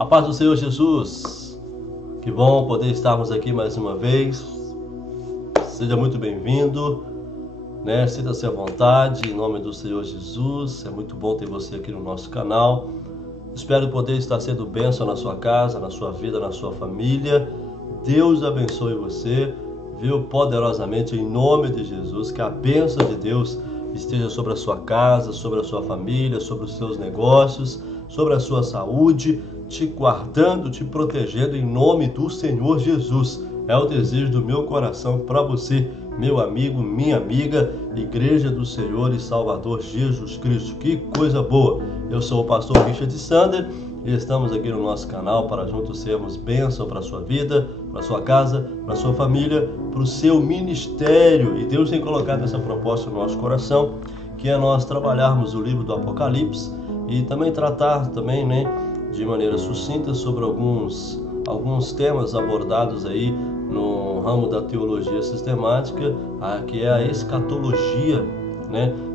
A paz do Senhor Jesus, que bom poder estarmos aqui mais uma vez. Seja muito bem-vindo, né? Sinta-se à vontade, em nome do Senhor Jesus. É muito bom ter você aqui no nosso canal. Espero poder estar sendo bênção na sua casa, na sua vida, na sua família. Deus abençoe você, viu, poderosamente, em nome de Jesus. Que a bênção de Deus esteja sobre a sua casa, sobre a sua família, sobre os seus negócios, sobre a sua saúde, te guardando, te protegendo em nome do Senhor Jesus. É o desejo do meu coração para você, meu amigo, minha amiga, Igreja do Senhor e Salvador Jesus Cristo. Que coisa boa! Eu sou o pastor Richard Sander e estamos aqui no nosso canal para juntos sermos bênção para a sua vida, para a sua casa, para a sua família, para o seu ministério. E Deus tem colocado essa proposta no nosso coração, que é nós trabalharmos o livro do Apocalipse e também tratar também, de maneira sucinta sobre alguns temas abordados aí no ramo da teologia sistemática, que é a escatologia,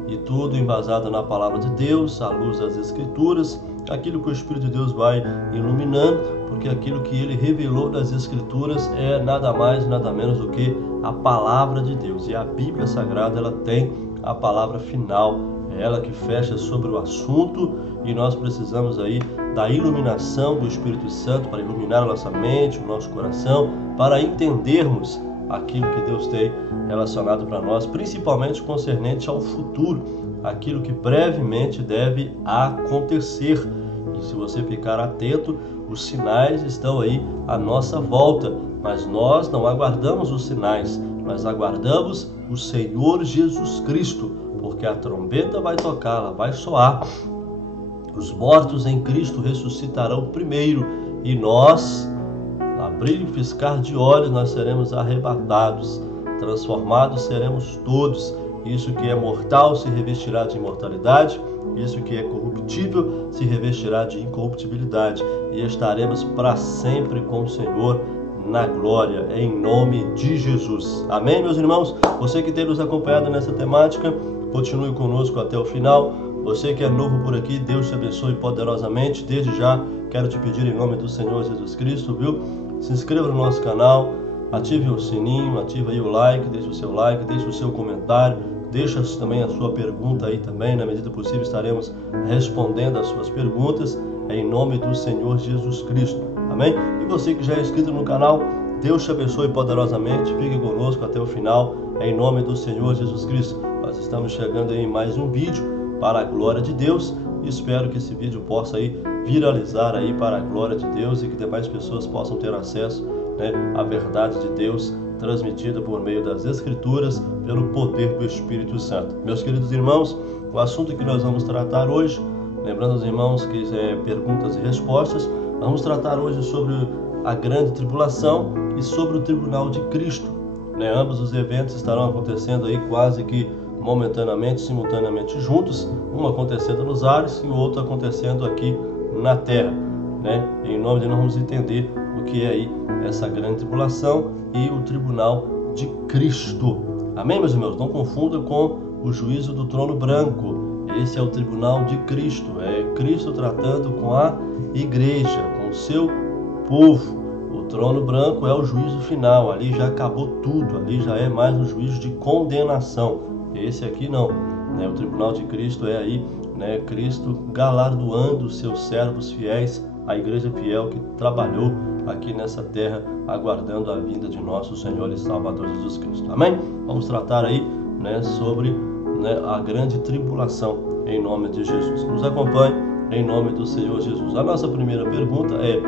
e tudo embasado na palavra de Deus, à luz das Escrituras, aquilo que o Espírito de Deus vai iluminando, porque aquilo que ele revelou nas Escrituras é nada mais, nada menos do que a palavra de Deus. E a Bíblia Sagrada, ela tem a palavra final, é ela que fecha sobre o assunto, e nós precisamos aí da iluminação do Espírito Santo para iluminar a nossa mente, o nosso coração, para entendermos aquilo que Deus tem relacionado para nós, principalmente concernente ao futuro, aquilo que brevemente deve acontecer. E se você ficar atento, os sinais estão aí à nossa volta, mas nós não aguardamos os sinais, nós aguardamos o Senhor Jesus Cristo, porque a trombeta vai tocar, ela vai soar. Os mortos em Cristo ressuscitarão primeiro e nós, abrir e piscar de olhos, nós seremos arrebatados, transformados seremos todos. Isso que é mortal se revestirá de imortalidade, isso que é corruptível se revestirá de incorruptibilidade, e estaremos para sempre com o Senhor na glória, em nome de Jesus. Amém, meus irmãos? Você que tem nos acompanhado nessa temática, continue conosco até o final. Você que é novo por aqui, Deus te abençoe poderosamente. Desde já, quero te pedir em nome do Senhor Jesus Cristo, viu? Se inscreva no nosso canal, ative o sininho, ative aí o like, deixe o seu like, deixe o seu comentário, deixa também a sua pergunta aí também, na medida possível estaremos respondendo as suas perguntas, em nome do Senhor Jesus Cristo, amém? E você que já é inscrito no canal, Deus te abençoe poderosamente, fique conosco até o final, em nome do Senhor Jesus Cristo. Nós estamos chegando aí em mais um vídeo, para a glória de Deus, e espero que esse vídeo possa aí viralizar aí para a glória de Deus e que demais pessoas possam ter acesso, à verdade de Deus transmitida por meio das Escrituras pelo poder do Espírito Santo. Meus queridos irmãos, o assunto que nós vamos tratar hoje, lembrando os irmãos que perguntas e respostas, vamos tratar hoje sobre a grande tribulação e sobre o tribunal de Cristo. Ambos os eventos estarão acontecendo aí quase que momentaneamente, simultaneamente juntos, um acontecendo nos ares e o outro acontecendo aqui na terra, Em nome de nós vamos entender o que é aí essa grande tribulação e o tribunal de Cristo. Amém, meus irmãos? Não confunda com o juízo do trono branco. Esse é o tribunal de Cristo. É Cristo tratando com a igreja, com o seu povo. O trono branco é o juízo final. Ali já acabou tudo. Ali já é mais um juízo de condenação. Esse aqui não, o tribunal de Cristo é aí, Cristo galardoando os seus servos fiéis, a igreja fiel que trabalhou aqui nessa terra, aguardando a vinda de nosso Senhor e Salvador Jesus Cristo. Amém? Vamos tratar aí, sobre a grande tribulação, em nome de Jesus. Nos acompanhe, em nome do Senhor Jesus. A nossa primeira pergunta é: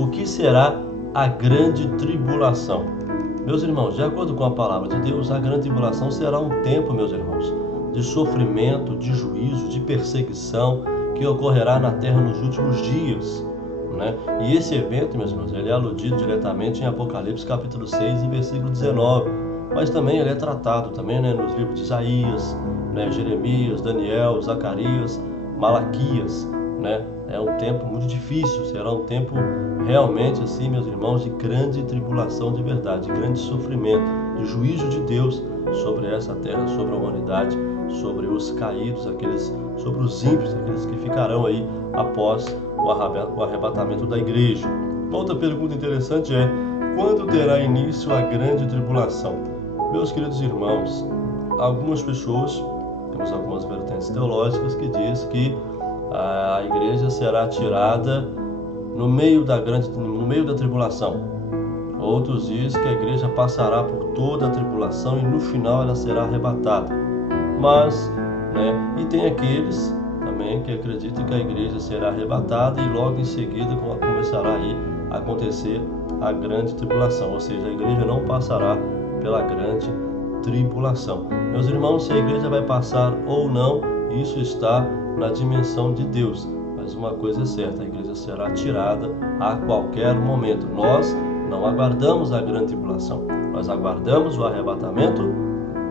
o que será a grande tribulação? Meus irmãos, de acordo com a palavra de Deus, a grande tribulação será um tempo, meus irmãos, de sofrimento, de juízo, de perseguição, que ocorrerá na terra nos últimos dias, E esse evento, meus irmãos, ele é aludido diretamente em Apocalipse capítulo 6 e versículo 19, mas também ele é tratado também, nos livros de Isaías, Jeremias, Daniel, Zacarias, Malaquias, É um tempo muito difícil, será um tempo realmente assim, meus irmãos, de grande tribulação de verdade, de grande sofrimento, de juízo de Deus sobre essa terra, sobre a humanidade, sobre os caídos, sobre os ímpios, aqueles que ficarão aí após o arrebatamento da igreja. Outra pergunta interessante é: quando terá início a grande tribulação? Meus queridos irmãos, algumas pessoas, temos algumas vertentes teológicas que diz que a igreja será tirada no meio da tribulação. Outros dizem que a igreja passará por toda a tribulação e no final ela será arrebatada. Mas, e tem aqueles também que acreditam que a igreja será arrebatada e logo em seguida começará aí a acontecer a grande tribulação, ou seja, a igreja não passará pela grande tribulação. Meus irmãos, se a igreja vai passar ou não, isso está na dimensão de Deus. Mas uma coisa é certa, a igreja será tirada a qualquer momento. Nós não aguardamos a grande tribulação, nós aguardamos o arrebatamento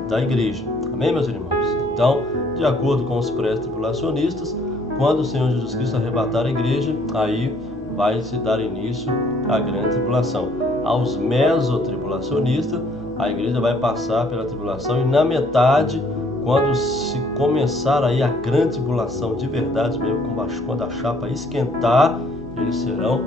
da igreja. Amém, meus irmãos? Então, de acordo com os pré-tribulacionistas, quando o Senhor Jesus Cristo arrebatar a igreja, aí vai se dar início à grande tribulação. Aos mesotribulacionistas, a igreja vai passar pela tribulação e na metade, quando se começar aí a grande tribulação de verdade mesmo, quando a chapa esquentar, eles serão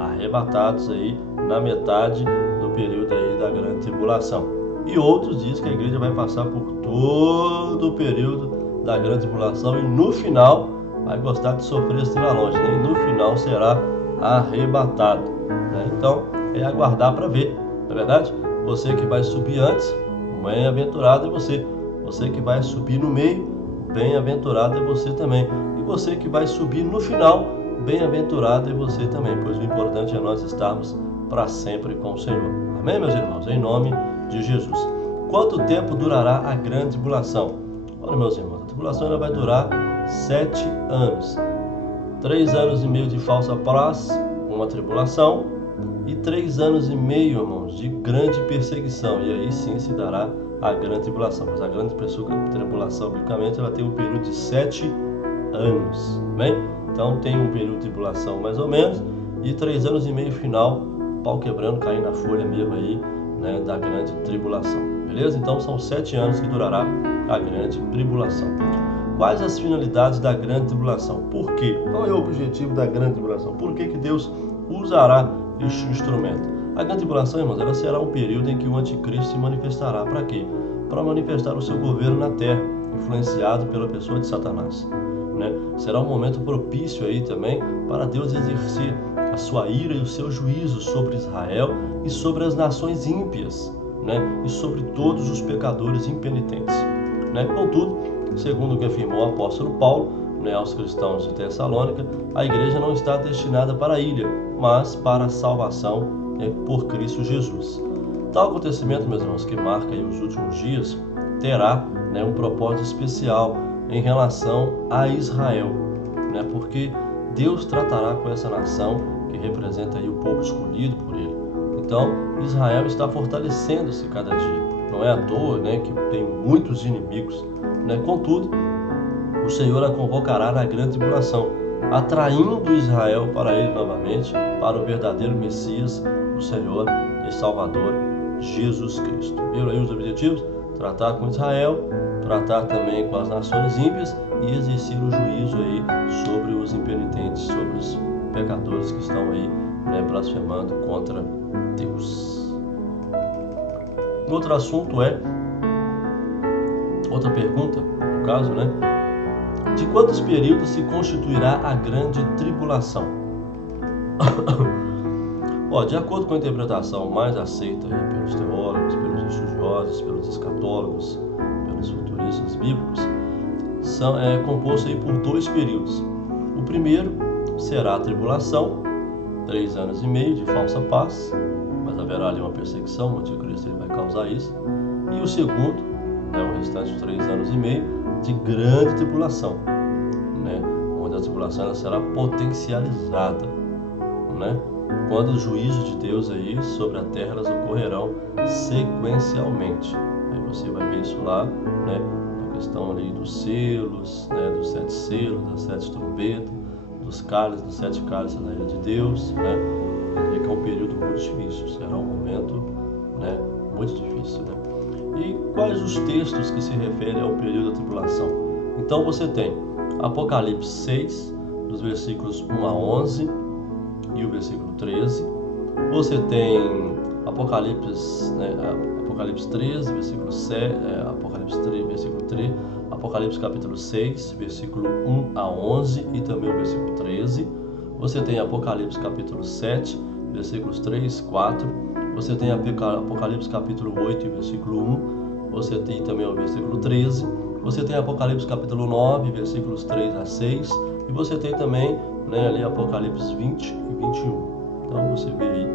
arrebatados aí na metade do período aí da grande tribulação. E outros dizem que a igreja vai passar por todo o período da grande tribulação e no final vai gostar de sofrer assim lá longe, né? E no final será arrebatado, né? Então é aguardar para ver, não é verdade? Você que vai subir antes, bem-aventurado é você. Você que vai subir no meio, bem-aventurado é você também. E você que vai subir no final, bem-aventurado é você também, pois o importante é nós estarmos para sempre com o Senhor. Amém, meus irmãos? Em nome de Jesus. Quanto tempo durará a grande tribulação? Olha, meus irmãos, a tribulação ela vai durar 7 anos. 3 anos e meio de falsa paz, uma tribulação, e 3 anos e meio, irmãos, de grande perseguição. E aí sim se dará a grande tribulação. Mas a grande tribulação, biblicamente, ela tem um período de 7 anos. Bem? Então tem um período de tribulação mais ou menos, e 3 anos e meio final, pau quebrando, caindo na folha mesmo aí, né, da grande tribulação. Beleza? Então são 7 anos que durará a grande tribulação. Quais as finalidades da grande tribulação? Por quê? Qual é o objetivo da grande tribulação? Por que Deus usará este instrumento? A grande tribulação, irmãos, ela será um período em que o anticristo se manifestará. Para quê? Para manifestar o seu governo na terra, influenciado pela pessoa de Satanás. Né? Será um momento propício aí também para Deus exercer a sua ira e o seu juízo sobre Israel e sobre as nações ímpias, né? E sobre todos os pecadores impenitentes. Né? Contudo, segundo o que afirmou o apóstolo Paulo, né, aos cristãos de Tessalônica, a igreja não está destinada para a ira, mas para a salvação, né, por Cristo Jesus. Tal acontecimento, meus irmãos, que marca aí os últimos dias, terá, né, um propósito especial em relação a Israel, né, porque Deus tratará com essa nação que representa aí o povo escolhido por ele. Então, Israel está fortalecendo-se cada dia. Não é à toa, né, que tem muitos inimigos, né? Contudo, o Senhor a convocará na grande tribulação, atraindo Israel para ele novamente, para o verdadeiro Messias, o Senhor e Salvador Jesus Cristo. Viram aí os objetivos? Tratar com Israel, tratar também com as nações ímpias e exercer o juízo aí sobre os impenitentes, sobre os pecadores que estão aí, né, blasfemando contra Deus. Outro assunto outra pergunta, no caso, né? De quantos períodos se constituirá a grande tribulação? De acordo com a interpretação mais aceita aí pelos teólogos, pelos estudiosos, pelos escatólogos, pelos futuristas bíblicos, é composto aí por 2 períodos. O primeiro será a tribulação, 3 anos e meio de falsa paz, mas haverá ali uma perseguição, o anticristo ele vai causar isso. E o segundo, o restante de 3 anos e meio de grande tribulação, né, onde a tribulação ela será potencializada, né, quando o juízo de Deus aí sobre a terra elas ocorrerão sequencialmente. Aí você vai ver isso lá, né, na questão ali dos selos, né, dos 7 selos, das 7 trombetas, dos cálices, dos 7 cálices da ira de Deus, né, que é um período muito difícil, será um momento, né, muito difícil, né. E quais os textos que se referem ao período da tribulação? Então você tem Apocalipse 6, dos versículos 1 a 11 e o versículo 13. Você tem Apocalipse, Apocalipse 13, versículo 7, Apocalipse 3, versículo 3, Apocalipse capítulo 6, versículo 1 a 11 e também o versículo 13. Você tem Apocalipse capítulo 7, versículos 3, 4. Você tem Apocalipse capítulo 8, versículo 1. Você tem também o versículo 13. Você tem Apocalipse capítulo 9, versículos 3 a 6. E você tem também, ali Apocalipse 20 e 21. Então você vê aí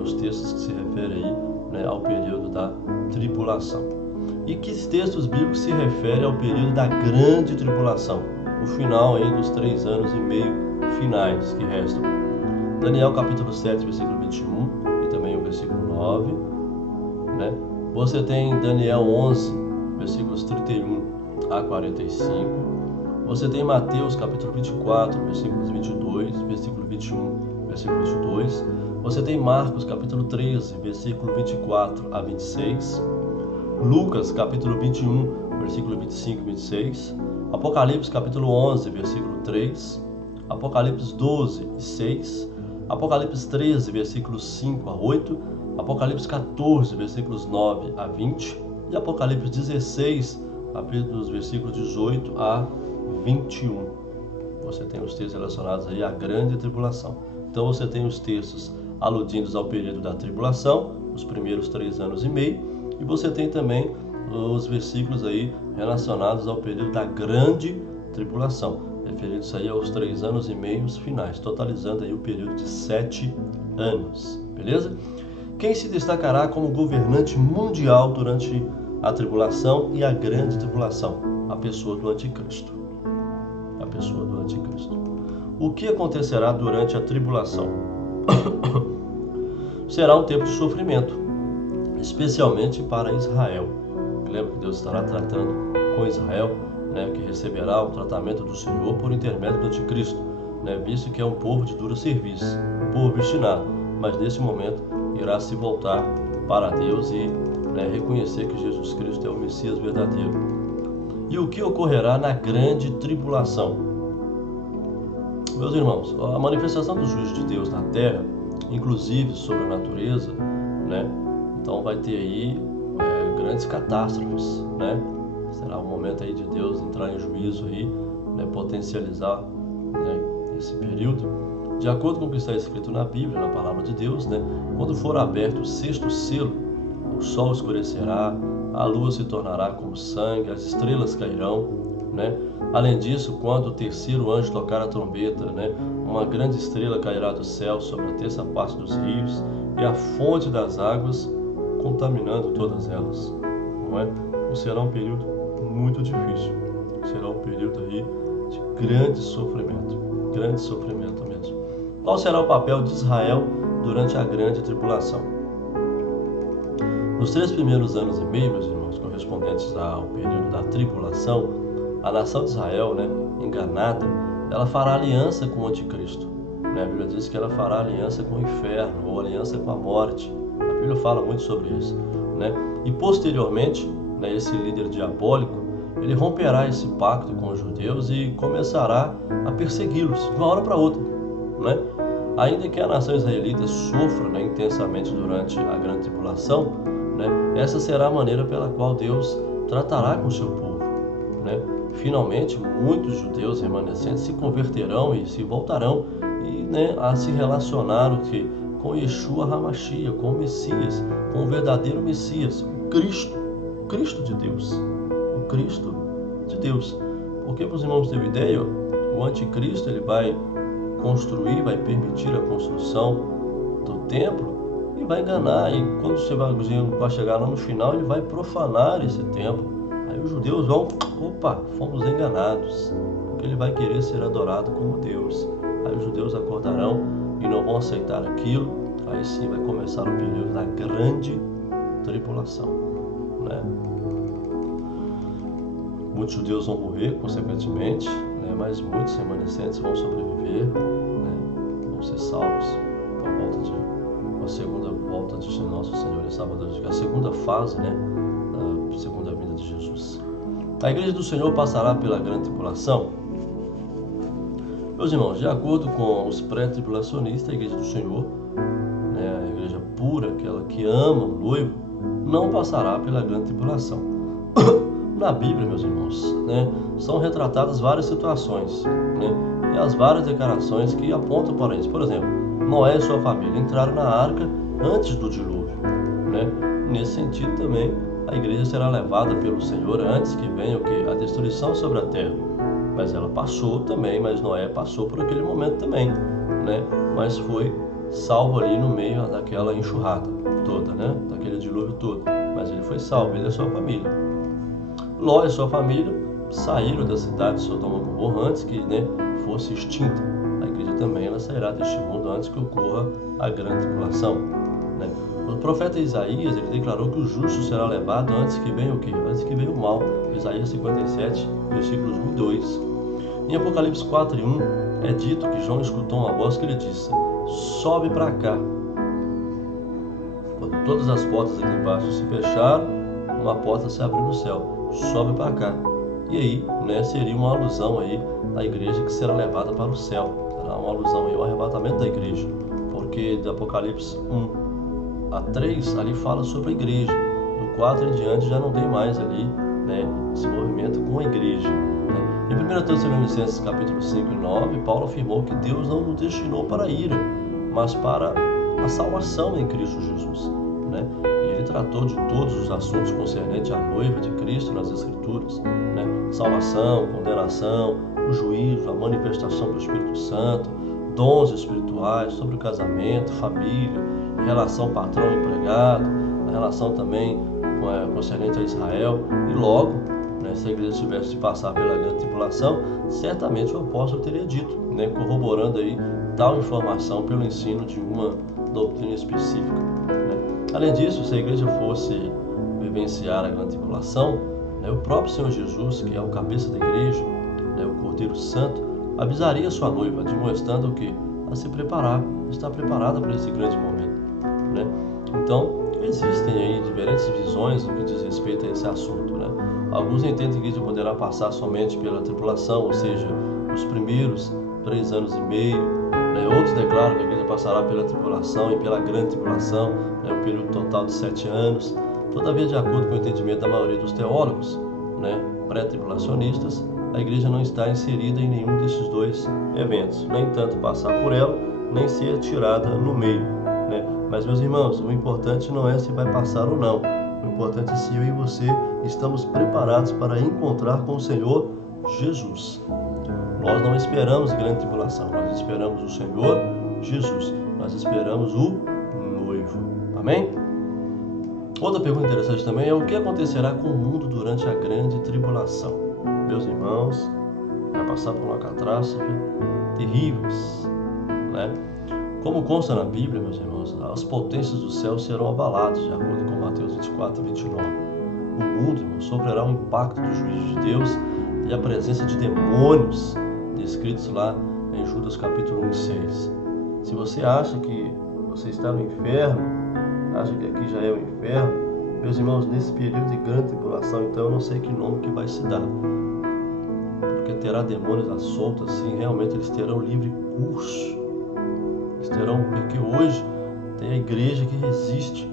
os textos que se referem aí, ao período da tribulação. E que textos bíblicos se referem ao período da grande tribulação, o final aí dos 3 anos e meio finais que restam? Daniel capítulo 7, versículo 21 e também o versículo 9. Você tem Daniel 11, versículos 31 a 45. Você tem Mateus capítulo 24, versículos 22, versículo 21, versículo 22. Você tem Marcos capítulo 13, versículo 24 a 26. Lucas capítulo 21, versículo 25 e 26. Apocalipse capítulo 11, versículo 3. Apocalipse 12 e 6. Apocalipse 13, versículos 5 a 8. Apocalipse 14, versículos 9 a 20. E Apocalipse 16, dos versículos 18 a 21. Você tem os textos relacionados aí à grande tribulação. Então você tem os textos aludindo ao período da tribulação, os primeiros 3 anos e meio, e você tem também os versículos aí relacionados ao período da grande tribulação, referindo-se aí aos 3 anos e meio finais, totalizando aí o período de 7 anos, beleza? Quem se destacará como governante mundial durante a tribulação e a grande tribulação? A pessoa do anticristo. A pessoa do anticristo. O que acontecerá durante a tribulação? Será um tempo de sofrimento, especialmente para Israel. Lembra que Deus estará tratando com Israel, que receberá o tratamento do Senhor por intermédio do anticristo, visto que é um povo de duro serviço, um povo obstinado, mas nesse momento irá se voltar para Deus e reconhecer que Jesus Cristo é o Messias verdadeiro. E o que ocorrerá na grande tribulação? Meus irmãos, a manifestação do juízo de Deus na terra, inclusive sobre a natureza, então vai ter aí grandes catástrofes, Será um momento aí de Deus entrar em juízo aí, potencializar, esse período. De acordo com o que está escrito na Bíblia, na palavra de Deus, quando for aberto o 6º selo, o sol escurecerá, a lua se tornará como sangue, as estrelas cairão, Além disso, quando o 3º anjo tocar a trombeta, uma grande estrela cairá do céu sobre a terça parte dos rios e a fonte das águas, contaminando todas elas, Então será um período muito difícil, será um período aí de grande sofrimento mesmo. Qual será o papel de Israel durante a grande tribulação? Nos 3 primeiros anos e meio, meus irmãos, correspondentes ao período da tribulação, a nação de Israel, enganada, ela fará aliança com o anticristo. A Bíblia diz que ela fará aliança com o inferno ou aliança com a morte. A Bíblia fala muito sobre isso, E posteriormente, esse líder diabólico, ele romperá esse pacto com os judeus e começará a persegui-los de uma hora para outra, Ainda que a nação israelita sofra intensamente durante a grande tribulação, essa será a maneira pela qual Deus tratará com o seu povo, Finalmente, muitos judeus remanescentes se converterão e se voltarão a se relacionar com Yeshua HaMashiach, com o Messias, com o verdadeiro Messias, o Cristo de Deus, o Cristo de Deus. Porque, para os irmãos terem ideia, o anticristo ele vai construir, vai permitir a construção do templo e vai enganar, e quando você vai chegar lá no final, ele vai profanar esse templo. Aí os judeus vão, fomos enganados, porque ele vai querer ser adorado como Deus. Aí os judeus acordarão e não vão aceitar aquilo. Aí sim vai começar o período da grande tribulação, Muitos judeus vão morrer, consequentemente, mas muitos remanescentes vão sobreviver, vão ser salvos com a segunda volta de nosso Senhor e Salvador, a segunda fase, da segunda vinda de Jesus. A igreja do Senhor passará pela grande tribulação? Meus irmãos, de acordo com os pré-tribulacionistas, a igreja do Senhor, né, a igreja pura, aquela que ama o noivo, não passará pela grande tribulação. Na Bíblia, meus irmãos, né, são retratadas várias situações, né, e as várias declarações que apontam para isso. Por exemplo, Noé e sua família entraram na arca antes do dilúvio, né? Nesse sentido também, a igreja será levada pelo Senhor antes que venha o quê? A destruição sobre a terra. Mas ela passou também, mas Noé passou por aquele momento também, né? Mas foi salvo ali no meio daquela enxurrada toda, né? Daquele dilúvio todo. Mas ele foi salvo, ele e sua família. Ló e sua família saíram da cidade de Sodoma e Gomorra antes que, né, fosse extinta. A igreja também ela sairá deste mundo antes que ocorra a grande tribulação, né? O profeta Isaías, ele declarou que o justo será levado antes que venha o quê? Antes que venha o mal. Isaías 57, versículos 1 e 2. Em Apocalipse 4:1 é dito que João escutou uma voz que lhe disse: sobe para cá. Quando todas as portas aqui embaixo se fecharam, uma porta se abriu no céu. Sobe para cá. E aí, né, seria uma alusão aí à igreja que será levada para o céu. Será uma alusão aí ao arrebatamento da igreja. Porque de Apocalipse 1-3 ali fala sobre a igreja. Do 4 em diante já não tem mais ali, né, esse movimento com a igreja, né? Em 1 Tessalonicenses capítulo 5 e 9, Paulo afirmou que Deus não nos destinou para a ira, mas para a salvação em Cristo Jesus, né? E ele tratou de todos os assuntos concernentes à noiva de Cristo nas Escrituras, né? Salvação, condenação, o juízo, a manifestação do Espírito Santo, dons espirituais, sobre o casamento, família, relação patrão-empregado, a relação também concernente a Israel. E logo, né, se a igreja tivesse de passar pela grande tribulação, certamente o apóstolo teria dito, né, corroborando aí tal informação pelo ensino de uma doutrina específica, né? Além disso, se a igreja fosse vivenciar a grande tribulação, né, o próprio Senhor Jesus, que é o cabeça da igreja, né, o Cordeiro Santo, avisaria sua noiva, demonstrando o que? A se preparar, estar preparada para esse grande momento, né? Então, existem aí diferentes visões no que diz respeito a esse assunto, né? Alguns entendem que a igreja poderá passar somente pela tribulação, ou seja, os primeiros 3 anos e meio, né? Outros declaram que a igreja passará pela tribulação e pela grande tribulação, né? O período total de 7 anos. Todavia, de acordo com o entendimento da maioria dos teólogos, né, pré-tribulacionistas, a igreja não está inserida em nenhum desses dois eventos, nem tanto passar por ela, nem ser tirada no meio, né? Mas, meus irmãos, o importante não é se vai passar ou não. O importante é se eu e você estamos preparados para encontrar com o Senhor Jesus. Nós não esperamos grande tribulação, nós esperamos o Senhor Jesus. Nós esperamos o noivo. Amém? Outra pergunta interessante também é o que acontecerá com o mundo durante a grande tribulação. Meus irmãos, vai passar por uma catástrofe terríveis, né? Como consta na Bíblia, meus irmãos, as potências do céu serão abaladas, de acordo com Mateus 24 e 29. O mundo, irmãos, sofrerá o impacto do juízo de Deus e a presença de demônios, descritos lá em Judas capítulo 1 e 6. Se você acha que você está no inferno, acha que aqui já é o inferno, meus irmãos, nesse período de grande tribulação, então eu não sei que nome que vai se dar. Porque terá demônios à solta, assim, realmente eles terão livre curso. Eles terão, porque hoje tem a igreja que resiste,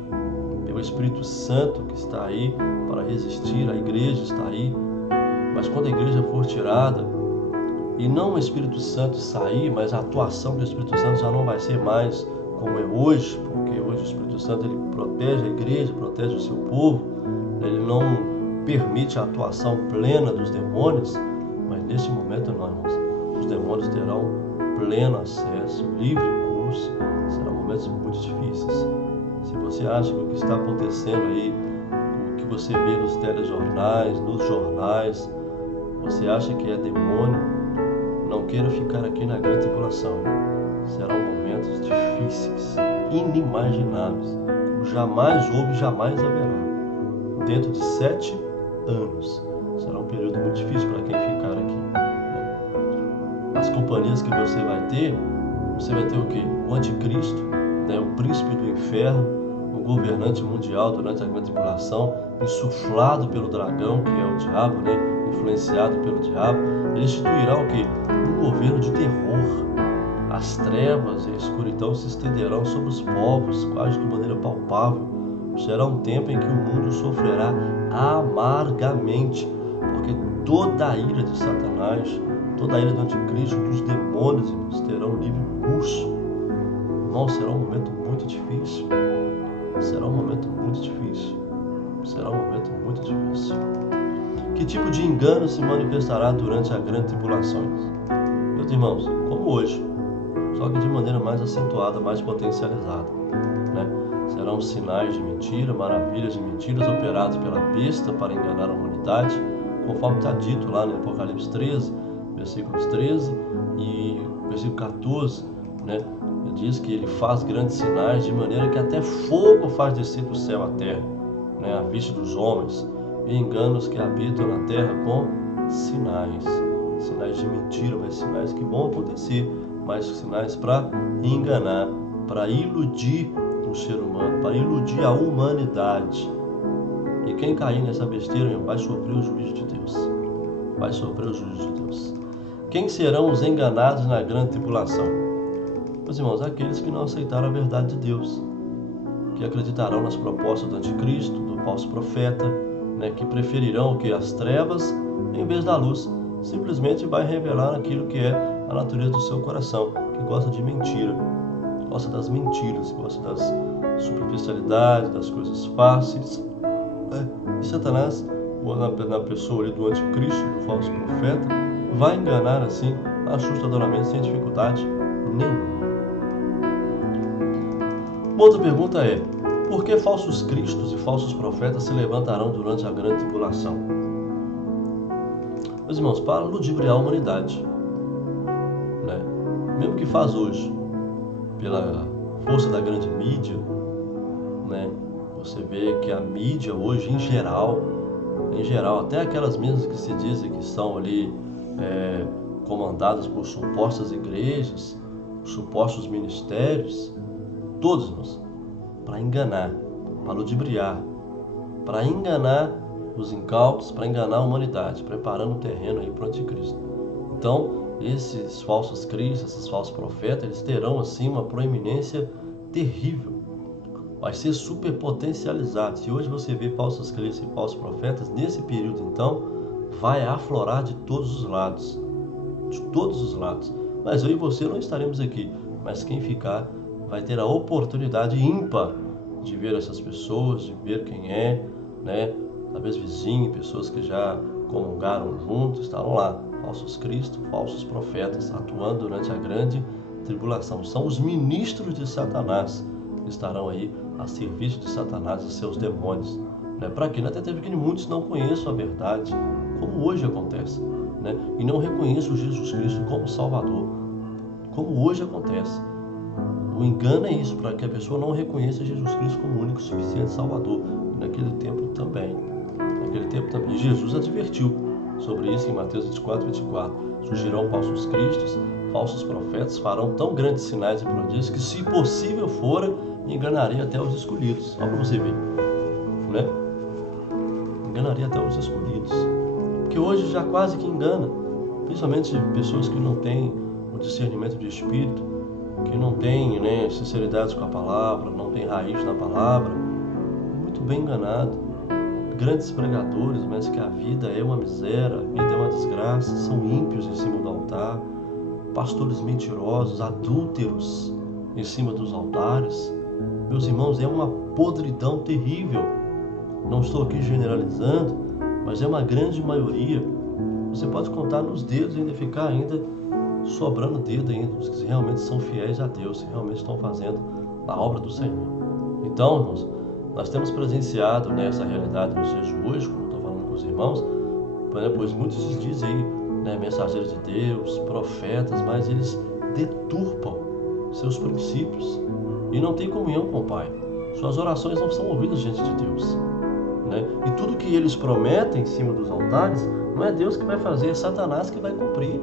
tem o Espírito Santo que está aí para resistir, a igreja está aí. Mas quando a igreja for tirada, e não o Espírito Santo sair, mas a atuação do Espírito Santo já não vai ser mais como é hoje, porque hoje o Espírito Santo ele protege a igreja, protege o seu povo, ele não permite a atuação plena dos demônios, mas nesse momento não, irmãos, os demônios terão pleno acesso, livre curso, serão momentos muito difíceis. Se você acha que o que está acontecendo aí, o que você vê nos telejornais, nos jornais, você acha que é demônio, não queira ficar aqui na grande tribulação. Serão momentos difíceis, inimagináveis, como jamais houve, jamais haverá. Dentro de 7 anos, será um período muito difícil para quem ficar aqui, né? As companhias que você vai ter o quê? O anticristo, né? O príncipe do inferno, o governante mundial durante a grande tribulação, insuflado pelo dragão, que é o diabo, né? Influenciado pelo diabo. Ele instituirá o quê? Um governo de terror. As trevas e a escuridão se estenderão sobre os povos, quase de maneira palpável. Será um tempo em que o mundo sofrerá amargamente, porque toda a ira de Satanás, toda a ira do anticristo, dos demônios, irmãos, terão livre curso. Irmãos, será um momento muito difícil. Será um momento muito difícil. Será um momento muito difícil. Que tipo de engano se manifestará durante a grande tribulação? Meus irmãos, como hoje, só que de maneira mais acentuada, mais potencializada, né? Serão sinais de mentira, maravilhas de mentiras operados pela besta para enganar a humanidade, conforme está dito lá no Apocalipse 13, versículos 13 e versículo 14, né? Ele diz que ele faz grandes sinais, de maneira que até fogo faz descer do céu à terra, né? À vista dos homens, e enganos que habitam na terra com sinais de mentira, mas sinais que vão acontecer, mas sinais para enganar, para iludir o ser humano, para iludir a humanidade. E quem cair nessa besteira, meu, vai sofrer o juízo de Deus. Vai sofrer o juízo de Deus. Quem serão os enganados na grande tribulação? Meus irmãos, aqueles que não aceitaram a verdade de Deus, que acreditarão nas propostas do anticristo, do falso profeta, né, que preferirão o que? As trevas em vez da luz. Simplesmente vai revelar aquilo que é a natureza do seu coração, que gosta de mentira, gosta das mentiras, gosta das superficialidades, das coisas fáceis. E Satanás, na pessoa ali do anticristo, do falso profeta, vai enganar assim assustadoramente, sem dificuldade nenhuma. Uma outra pergunta é: por que falsos cristos e falsos profetas se levantarão durante a grande tribulação? Meus irmãos, para ludibriar a humanidade, né? Mesmo que faz hoje, pela força da grande mídia, né? Você vê que a mídia hoje, em geral, até aquelas mesmas que se dizem que são ali comandadas por supostas igrejas, supostos ministérios, todos nós, para enganar, para ludibriar, para enganar os incautos, para enganar a humanidade, preparando o terreno aí para o anticristo. Então, esses falsos cristos, esses falsos profetas, eles terão assim uma proeminência terrível. Vai ser super potencializado. Se hoje você vê falsos cristos e falsos profetas, nesse período então, vai aflorar de todos os lados. De todos os lados. Mas eu e você não estaremos aqui. Mas quem ficar vai ter a oportunidade ímpar de ver essas pessoas, de ver quem é, né? Talvez vizinhos, pessoas que já comungaram juntos, estarão lá. Falsos cristos, falsos profetas, atuando durante a grande tribulação. São os ministros de Satanás que estarão aí a serviço de Satanás e seus demônios. Né? Para quê? Até teve que muitos não conheçam a verdade, como hoje acontece, né? E não reconheçam Jesus Cristo como Salvador, como hoje acontece. O engano é isso, para que a pessoa não reconheça Jesus Cristo como único e suficiente Salvador. E naquele tempo também. E Jesus advertiu sobre isso em Mateus 24:24. Surgirão falsos cristos, falsos profetas, farão tão grandes sinais e prodígios que, se possível for, enganaria até os escolhidos. Olha para você ver, né? Enganaria até os escolhidos. Porque hoje já quase que engana, principalmente pessoas que não têm o discernimento de espírito, que não têm, né, sinceridade com a palavra, não têm raiz na palavra, muito bem enganado. Grandes pregadores, mas que a vida é uma miséria, a vida é uma desgraça, são ímpios em cima do altar, pastores mentirosos, adúlteros em cima dos altares. Meus irmãos, é uma podridão terrível. Não estou aqui generalizando, mas é uma grande maioria. Você pode contar nos dedos e ainda ficar sobrando dedo ainda, os que realmente são fiéis a Deus, que realmente estão fazendo a obra do Senhor. Então, irmãos, nós temos presenciado nessa realidade nos dias de hoje, como estou falando com os irmãos, pois muitos se dizem aí, né, mensageiros de Deus, profetas, mas eles deturpam seus princípios e não têm comunhão com o Pai. Suas orações não são ouvidas diante de Deus, né? E tudo que eles prometem em cima dos altares, não é Deus que vai fazer, é Satanás que vai cumprir.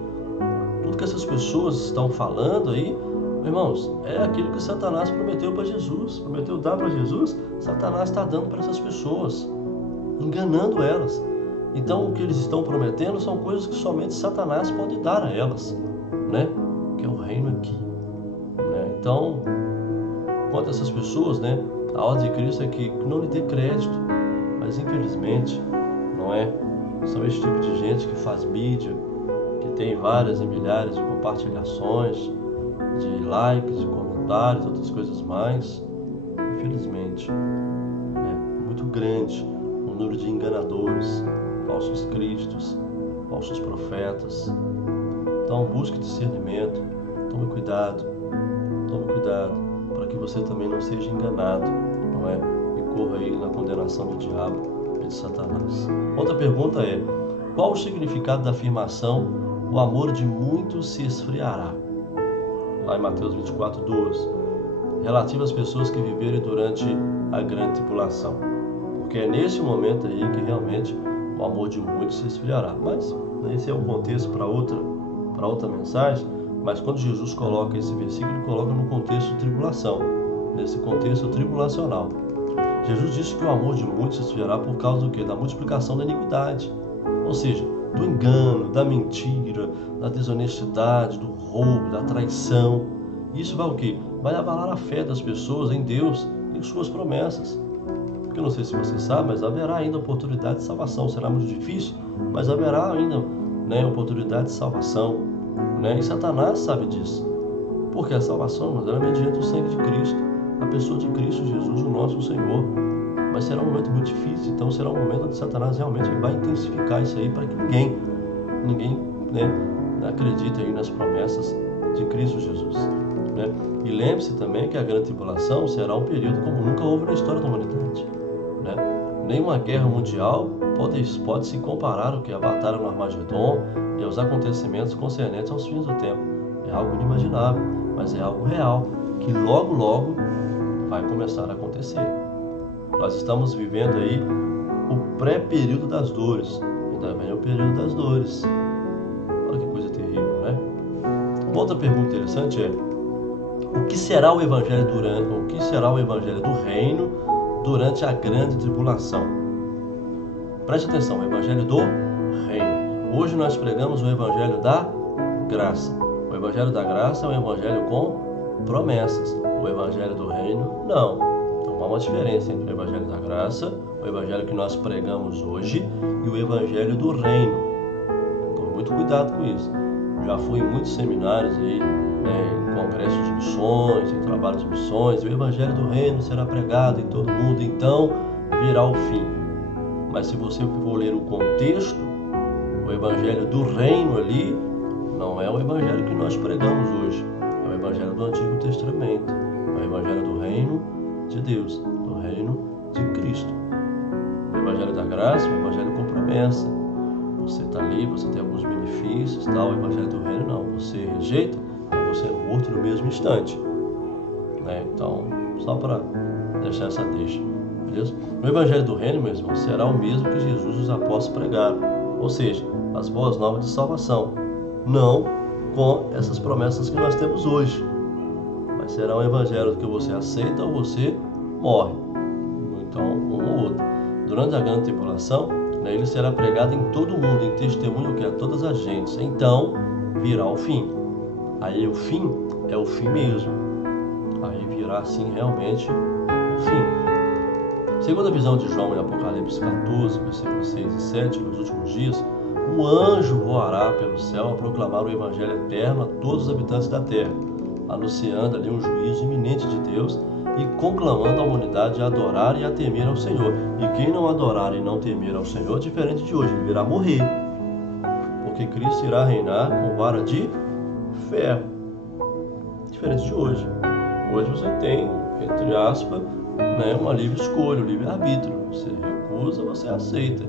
Tudo que essas pessoas estão falando aí, irmãos, é aquilo que Satanás prometeu para Jesus, prometeu dar para Jesus. Satanás está dando para essas pessoas, enganando elas. Então o que eles estão prometendo são coisas que somente Satanás pode dar a elas, né? Que é o reino aqui, né? Então, quanto a essas pessoas, né? A ordem de Cristo é que não lhe dê crédito, mas infelizmente, não é? São esse tipo de gente que faz mídia, que tem várias e milhares de compartilhações, de likes, de comentários, outras coisas mais. Infelizmente, é muito grande o número de enganadores, falsos cristos, falsos profetas. Então busque discernimento, tome cuidado para que você também não seja enganado, não é? E corra aí na condenação do diabo e de Satanás. Outra pergunta é: qual o significado da afirmação "o amor de muitos se esfriará"? Lá em Mateus 24:12, relativo às pessoas que viverem durante a grande tribulação, porque é nesse momento aí que realmente o amor de muitos se esfriará. Mas esse é um contexto para outra mensagem. Mas quando Jesus coloca esse versículo, ele coloca no contexto de tribulação, nesse contexto tribulacional. Jesus disse que o amor de muitos se esfriará por causa do quê? Da multiplicação da iniquidade, ou seja, do engano, da mentira, da desonestidade, do roubo, da traição. Isso vai o quê? Vai abalar a fé das pessoas em Deus e em suas promessas. Porque eu não sei se você sabe, mas haverá ainda oportunidade de salvação. Será muito difícil, mas haverá ainda, né, oportunidade de salvação, né? E Satanás sabe disso. Porque a salvação, ela é mediante o sangue de Cristo, a pessoa de Cristo Jesus, o nosso Senhor. Mas será um momento muito difícil, então será um momento onde Satanás realmente vai intensificar isso aí para que ninguém, né, acredite aí nas promessas de Cristo Jesus, né? E lembre-se também que a grande tribulação será um período como nunca houve na história da humanidade, né? Nenhuma guerra mundial pode se comparar ao que a batalha no Armagedon e aos acontecimentos concernentes aos fins do tempo. É algo inimaginável, mas é algo real, que logo vai começar a acontecer. Nós estamos vivendo aí o pré-período das dores. Ainda vem o período das dores. Olha que coisa terrível, né? Uma outra pergunta interessante é: o que será o evangelho do reino durante a grande tribulação? Preste atenção, o evangelho do reino. Hoje nós pregamos o evangelho da graça. O evangelho da graça é um evangelho com promessas. O evangelho do reino, não. Então há uma diferença entre o evangelho da graça, o evangelho que nós pregamos hoje, e o evangelho do reino. Então muito cuidado com isso. Já fui em muitos seminários aí, né, em congressos de missões, em trabalhos de missões, e o evangelho do reino será pregado em todo mundo, então virá o fim. Mas se você for ler o contexto, o evangelho do reino ali não é o evangelho que nós pregamos hoje. É o evangelho do Antigo Testamento. É o evangelho do reino de Deus, do reino de Cristo. O evangelho da graça é o evangelho com promessa. Você está ali, você tem alguns benefícios, tal. O evangelho do reino não. Você rejeita, então você é morto no mesmo instante, né? Então, só para deixar essa deixa, beleza? No evangelho do reino, meu irmão, será o mesmo que Jesus e os apóstolos pregaram, ou seja, as boas novas de salvação, não com essas promessas que nós temos hoje, mas será um evangelho que você aceita ou você morre. Então, um ou outro. Durante a grande tribulação, né, ele será pregado em todo o mundo, em testemunho que a todas as gentes. Então virá o fim. Aí o fim é o fim mesmo. Aí virá assim realmente o fim. Segundo a visão de João em Apocalipse 14, versículos 6 e 7, nos últimos dias, um anjo voará pelo céu a proclamar o evangelho eterno a todos os habitantes da terra, anunciando ali um juízo iminente de Deus e conclamando a humanidade a adorar e a temer ao Senhor. E quem não adorar e não temer ao Senhor, diferente de hoje, ele irá morrer, porque Cristo irá reinar com vara de ferro, diferente de hoje. Hoje você tem, entre aspas, né, uma livre escolha, um livre arbítrio. Você recusa, você aceita.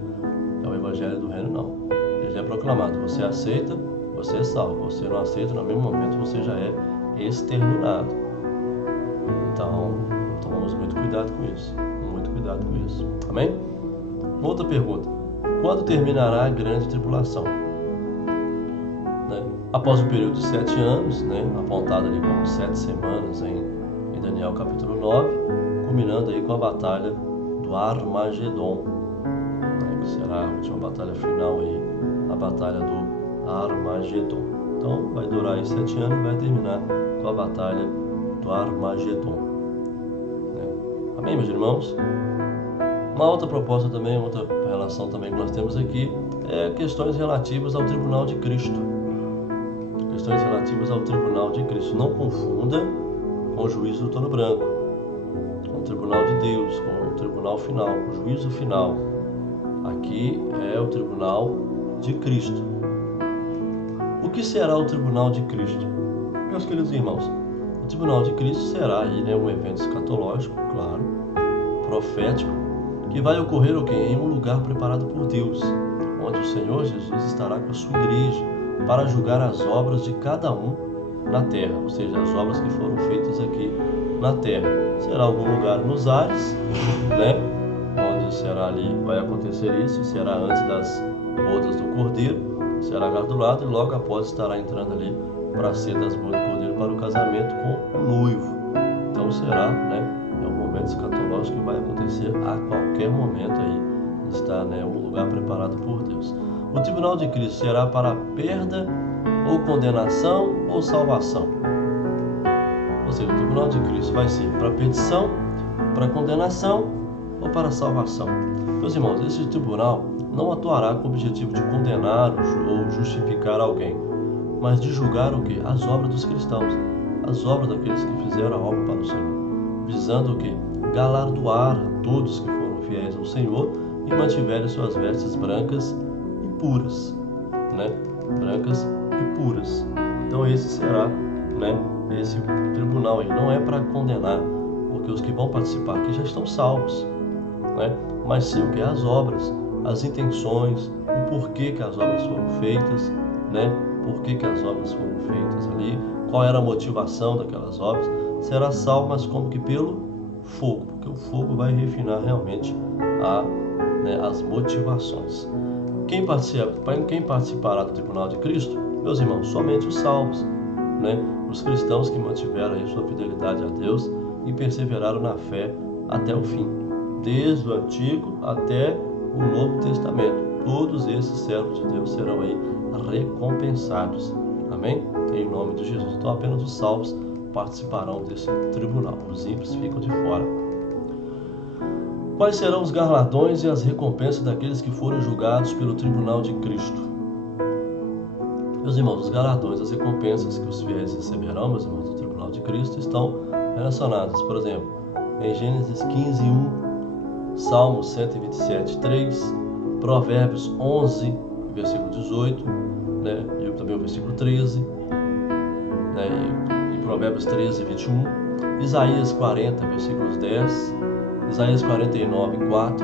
É o evangelho do reino não. Ele já é proclamado: você aceita, você é salvo. Você não aceita, no mesmo momento você já é exterminado. Então tomamos muito cuidado com isso. Muito cuidado com isso. Amém? Outra pergunta: quando terminará a grande tribulação? Né? Após o período de 7 anos, né, apontado ali como 7 semanas em Daniel capítulo 9, culminando aí com a batalha do Armagedon. será a última batalha final aí, a batalha do Armagedon. Então vai durar aí 7 anos e vai terminar com a batalha do Armagedon. Amém, meus irmãos? Uma outra proposta também, outra relação também que nós temos aqui é questões relativas ao tribunal de Cristo. Questões relativas ao tribunal de Cristo. Não confunda com o juízo do trono branco, com o tribunal de Deus, com o tribunal final, com o juízo final. Aqui é o tribunal de Cristo. O que será o tribunal de Cristo? Meus queridos irmãos, o tribunal de Cristo será aí, um evento escatológico, claro, profético, que vai ocorrer o quê? Em um lugar preparado por Deus, onde o Senhor Jesus estará com a sua igreja para julgar as obras de cada um na terra, ou seja, as obras que foram feitas aqui na terra. Será algum lugar nos ares, onde será ali, vai acontecer isso, será antes das bodas do Cordeiro, será gradulado e logo após estará entrando ali para a ceia das bodas do Cordeiro para o casamento com o noivo. Então será, é um momento escatológico que vai acontecer a qualquer momento aí, está, um lugar preparado por Deus. O tribunal de Cristo será para perda ou condenação ou salvação. Ou seja, o tribunal de Cristo vai ser para perdição, para condenação ou para salvação. Meus irmãos, esse tribunal não atuará com o objetivo de condenar ou justificar alguém, mas de julgar o quê? As obras dos cristãos, as obras daqueles que fizeram a obra para o Senhor, visando o quê? Galardoar a todos que foram fiéis ao Senhor e mantiverem suas vestes brancas e puras, brancas e puras. Então esse será, esse tribunal aí não é para condenar, porque os que vão participar aqui já estão salvos, mas sim o que? As obras, as intenções, o porquê que as obras foram feitas, por que as obras foram feitas ali, qual era a motivação daquelas obras, será salvo, mas como que pelo fogo, porque o fogo vai refinar realmente as motivações. Quem participará do tribunal de Cristo? Meus irmãos, somente os salvos, os cristãos que mantiveram aí sua fidelidade a Deus e perseveraram na fé até o fim, desde o Antigo até o Novo Testamento. Todos esses servos de Deus serão aí recompensados. Amém? Em nome de Jesus. Então apenas os salvos participarão desse tribunal. Os ímpios ficam de fora. Quais serão os galardões e as recompensas daqueles que forem julgados pelo tribunal de Cristo? Meus irmãos, os galardões, as recompensas que os fiéis receberão, meus irmãos, do tribunal de Cristo estão relacionadas, por exemplo, em Gênesis 15:1, Salmos 127:3, Provérbios 11, versículo 18, e também o versículo 13, e Provérbios 13:21, Isaías 40, versículos 10, Isaías 49:4,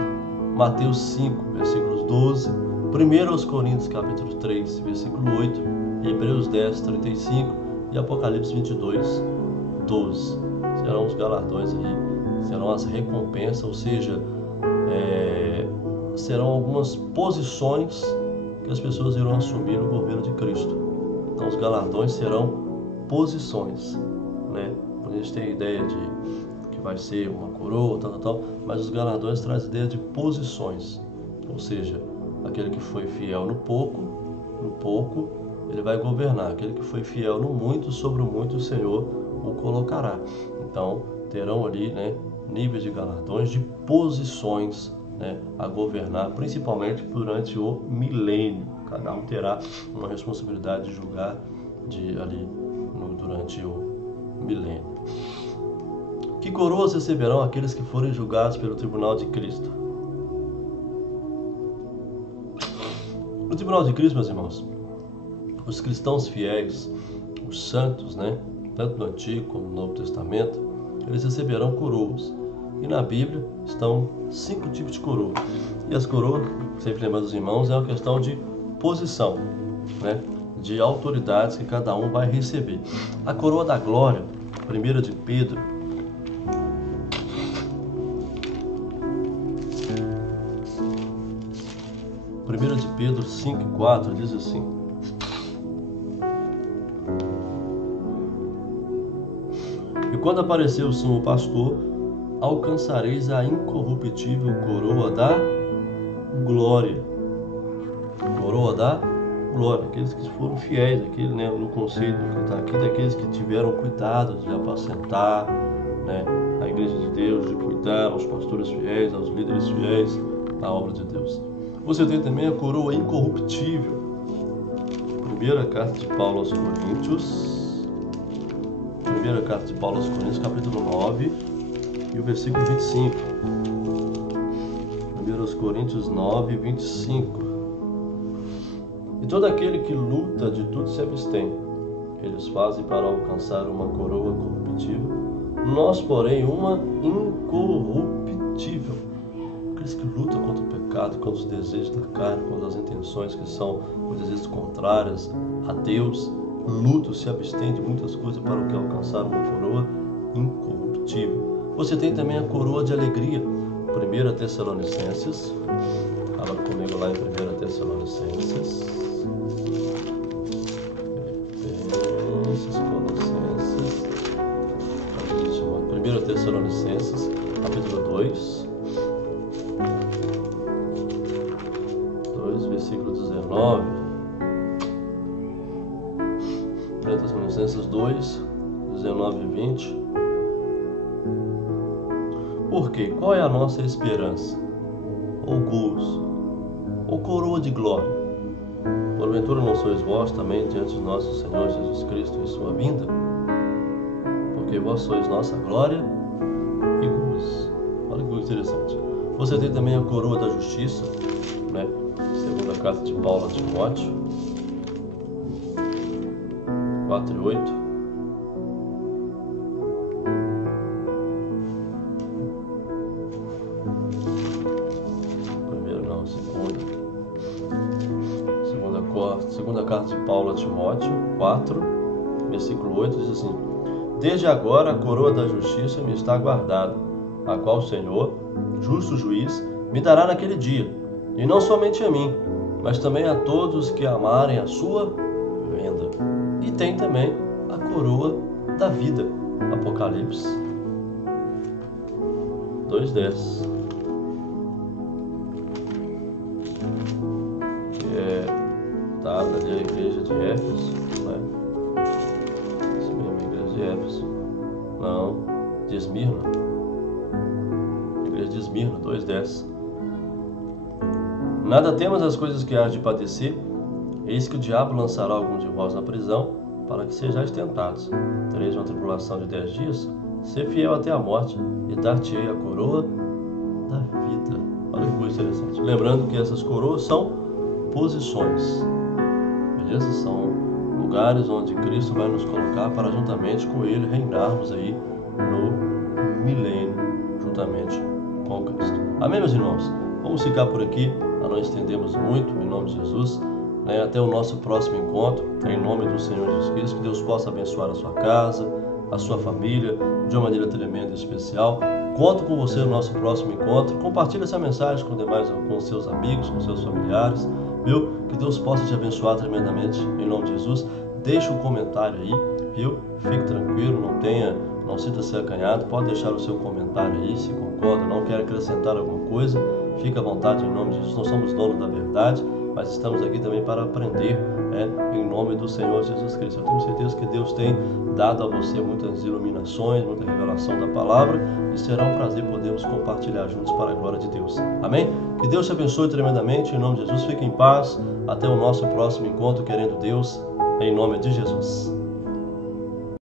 Mateus 5, versículos 12, 1 Coríntios capítulo 3, versículo 8, Hebreus 10:35 e Apocalipse 22:12. Serão os galardões aí, serão as recompensas, ou seja, serão algumas posições que as pessoas irão assumir no governo de Cristo. Então os galardões serão posições, A gente tem a ideia de que vai ser uma coroa, tal, mas os galardões trazem a ideia de posições, ou seja, aquele que foi fiel no pouco, ele vai governar. Aquele que foi fiel no muito, sobre o muito o Senhor o colocará. Então terão ali, níveis de galardões, de posições, a governar, principalmente durante o milênio. Cada um terá uma responsabilidade de julgar durante o milênio. Que coroas receberão aqueles que forem julgados pelo tribunal de Cristo? No tribunal de Cristo, meus irmãos, os cristãos fiéis, os santos, tanto no Antigo como no Novo Testamento, eles receberão coroas. E na Bíblia estão 5 tipos de coroas. E as coroas, sempre lembrando os irmãos, é uma questão de posição, de autoridades que cada um vai receber. A coroa da glória, 1 de Pedro, de Pedro 5:4 diz assim: e quando aparecer o sumo pastor, alcançareis a incorruptível coroa da glória. Coroa da glória. Aqueles que foram fiéis, aquele, né, no conceito que está aqui, daqueles que tiveram cuidado de apacentar, né, a igreja de Deus, de cuidar aos pastores fiéis, aos líderes fiéis da obra de Deus. Você tem também a coroa incorruptível. Primeira carta de Paulo aos Coríntios. Primeira carta de Paulo aos Coríntios, capítulo 9 e o versículo 25. 1 Coríntios 9, 25. E todo aquele que luta de tudo se abstém. Eles fazem para alcançar uma coroa corruptível, nós, porém, uma incorruptível. Aqueles que lutam contra o pecado, contra os desejos da carne, contra as intenções que são os desejos contrários a Deus, lutam, se abstêm de muitas coisas para o que alcançar uma coroa incorruptível. Você tem também a coroa de alegria. 1 Tessalonicenses, abra comigo lá em 1 Tessalonicenses. Colossenses, 1 Tessalonicenses, capítulo 2, versículo 19. 1 Tessalonicenses 2, 19 e 20. Porque qual é a nossa esperança? Ou gozo? Ou coroa de glória? Porventura não sois vós também diante de nosso Senhor Jesus Cristo em sua vinda? Porque vós sois nossa glória e gozo. Olha que coisa interessante. Você tem também a coroa da justiça, né? Segunda carta de Paulo a Timóteo 4 e 8. Segunda carta de Paulo a Timóteo 4, versículo 8, diz assim: Desde agora a coroa da justiça me está guardada, a qual o Senhor, justo juiz, me dará naquele dia, e não somente a mim, mas também a todos que amarem a sua vinda. E tem também a coroa da vida. Apocalipse 2:10. Que é dada ali a igreja de Éfeso, né? Isso mesmo, a igreja de Éfeso. Não, de Esmirna. Igreja de Esmirna, 2:10. Nada temas as coisas que há de padecer, eis que o diabo lançará algum de vós na prisão, para que sejais tentados. Tereis uma tribulação de 10 dias, ser fiel até a morte, e dar-te-ei a coroa da vida. Olha que coisa interessante. Lembrando que essas coroas são posições, beleza? São lugares onde Cristo vai nos colocar para juntamente com Ele reinarmos aí no milênio, juntamente com Cristo. Amém, meus irmãos? Vamos ficar por aqui, para não estendermos muito, em nome de Jesus. Até o nosso próximo encontro, em nome do Senhor Jesus Cristo. Que Deus possa abençoar a sua casa, a sua família, de uma maneira tremenda e especial. Conto com você no nosso próximo encontro. Compartilhe essa mensagem com os seus amigos, com seus familiares, viu? Que Deus possa te abençoar tremendamente, em nome de Jesus. Deixe um comentário aí, viu? Fique tranquilo, não sinta-se acanhado. Pode deixar o seu comentário aí, se concorda, não quer acrescentar alguma coisa. Fique à vontade, em nome de Jesus. Nós somos donos da verdade, mas estamos aqui também para aprender, em nome do Senhor Jesus Cristo. Eu tenho certeza que Deus tem dado a você muitas iluminações, muita revelação da palavra, e será um prazer podermos compartilhar juntos para a glória de Deus. Amém? Que Deus te abençoe tremendamente, em nome de Jesus. Fique em paz. Até o nosso próximo encontro, querendo Deus, em nome de Jesus.